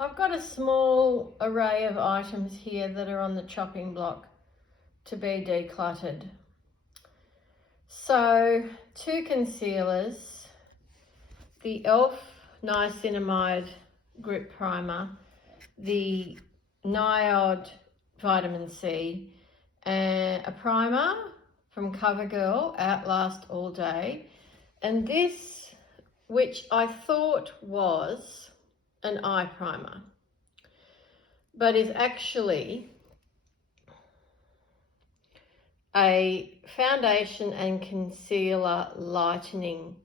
I've got a small array of items here that are on the chopping block to be decluttered. So 2 concealers, the e.l.f. Niacinamide Grip Primer, the NIOD Vitamin C, and a primer from CoverGirl, Outlast All Day, and this, which I thought was an eye primer, but is actually a foundation and concealer lightening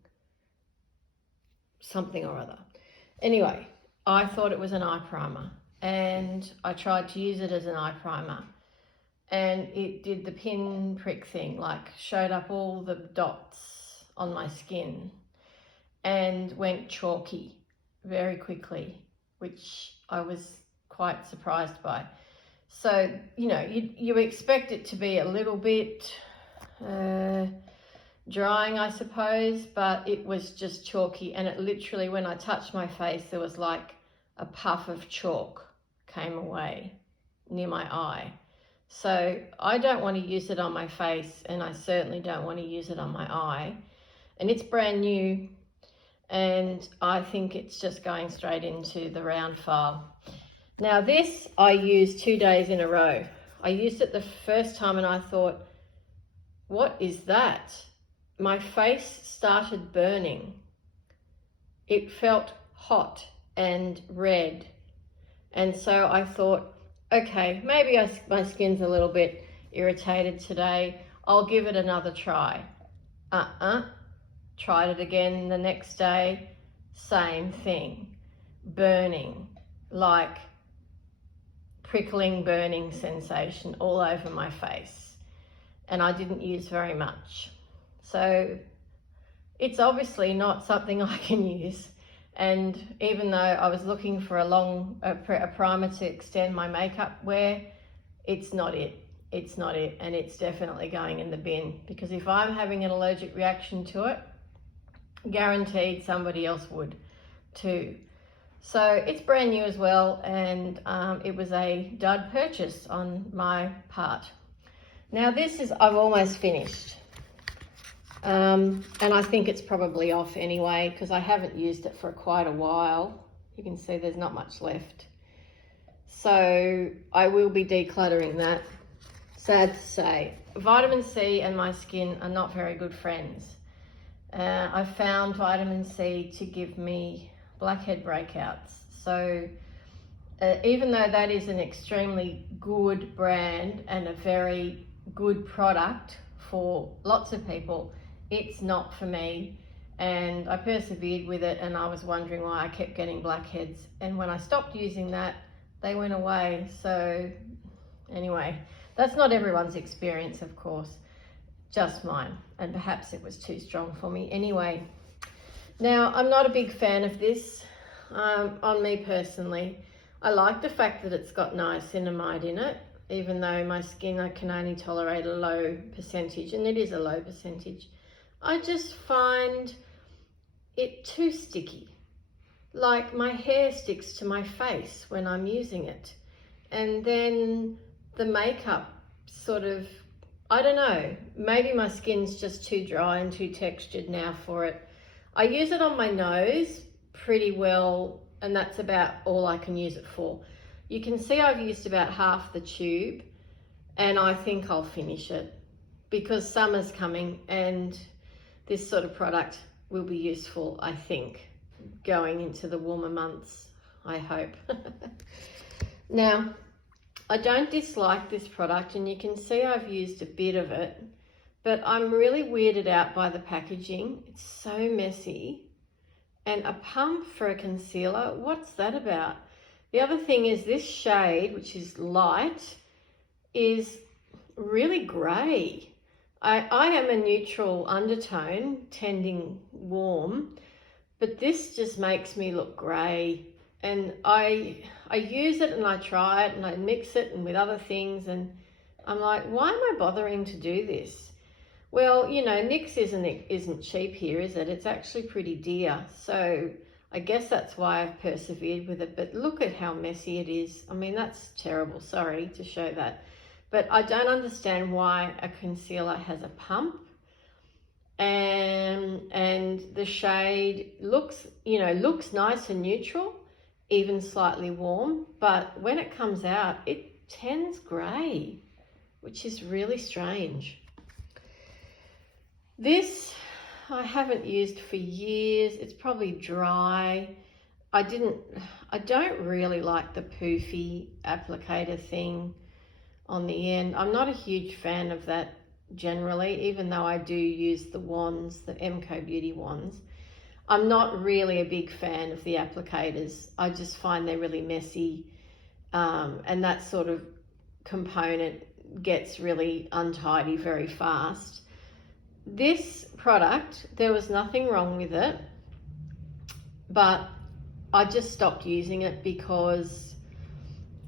something or other. Anyway, I thought it was an eye primer, and I tried to use it as an eye primer, and it did the pin prick thing, like showed up all the dots on my skin and went chalky very quickly, which I was quite surprised by. So, you know, you expect it to be a little bit drying, I suppose, but it was just chalky, and it literally, when I touched my face, there was like a puff of chalk came away near my eye. So I don't want to use it on my face, and I certainly don't want to use it on my eye. And it's brand new, and I think it's just going straight into the round file. Now this I used 2 days in a row. I used it the first time and I thought, what is that? My face started burning. It felt hot and red. And so I thought, okay, maybe my skin's a little bit irritated today. I'll give it another try. Tried it again the next day. Same thing. Burning, like prickling, burning sensation all over my face. And I didn't use very much. So it's obviously not something I can use. And even though I was looking for a primer to extend my makeup wear, it's not it. It's not it. And it's definitely going in the bin, because if I'm having an allergic reaction to it, guaranteed somebody else would too. So it's brand new as well, and it was a dud purchase on my part. Now this is, I've almost finished. And I think it's probably off anyway, because I haven't used it for quite a while. You can see there's not much left. So I will be decluttering that. Sad to say. Vitamin C and my skin are not very good friends. I found vitamin C to give me blackhead breakouts. So even though that is an extremely good brand and a very good product for lots of people, it's not for me. And I persevered with it, and I was wondering why I kept getting blackheads. And when I stopped using that, they went away. So anyway, that's not everyone's experience, of course, just mine. And perhaps it was too strong for me. Anyway, now I'm not a big fan of this on me personally. I like the fact that it's got niacinamide in it, even though my skin, I can only tolerate a low percentage, and it is a low percentage. I just find it too sticky. Like my hair sticks to my face when I'm using it. And then the makeup sort of, I don't know, maybe my skin's just too dry and too textured now for it. I use it on my nose pretty well, and that's about all I can use it for. You can see I've used about half the tube, and I think I'll finish it because summer's coming and this sort of product will be useful, I think, going into the warmer months, I hope. Now, I don't dislike this product, and you can see I've used a bit of it, but I'm really weirded out by the packaging. It's so messy. And a pump for a concealer, what's that about? The other thing is this shade, which is light, is really grey. I am a neutral undertone, tending warm, but this just makes me look grey. And I use it and I try it and I mix it and with other things, and I'm like, why am I bothering to do this? Well, you know, NYX isn't cheap here, is it? It's actually pretty dear. So I guess that's why I've persevered with it, but look at how messy it is. I mean, that's terrible, sorry to show that. But I don't understand why a concealer has a pump, and the shade looks nice and neutral, even slightly warm, but when it comes out, it turns grey, which is really strange. This I haven't used for years. It's probably dry. I don't really like the poofy applicator thing on the end. I'm not a huge fan of that generally, even though I do use the wands, the MCO Beauty wands. I'm not really a big fan of the applicators. I just find they're really messy, and that sort of component gets really untidy very fast. This product, there was nothing wrong with it, but I just stopped using it because,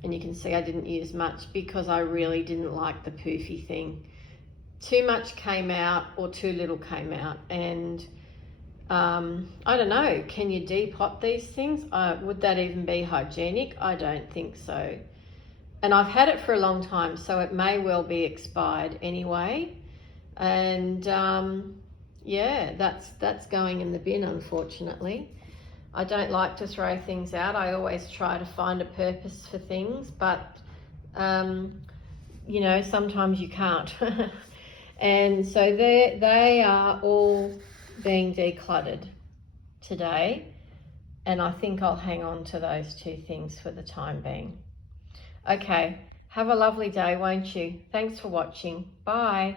and you can see I didn't use much, because I really didn't like the poofy thing. Too much came out or too little came out, and I don't know, can you depot these things? Would that even be hygienic? I don't think so. And I've had it for a long time, so it may well be expired anyway. And yeah, that's going in the bin, unfortunately. I don't like to throw things out. I always try to find a purpose for things, but you know, sometimes you can't. And so they are all being decluttered today, and I think I'll hang on to those two things for the time being. Okay, have a lovely day, won't you? Thanks for watching. Bye.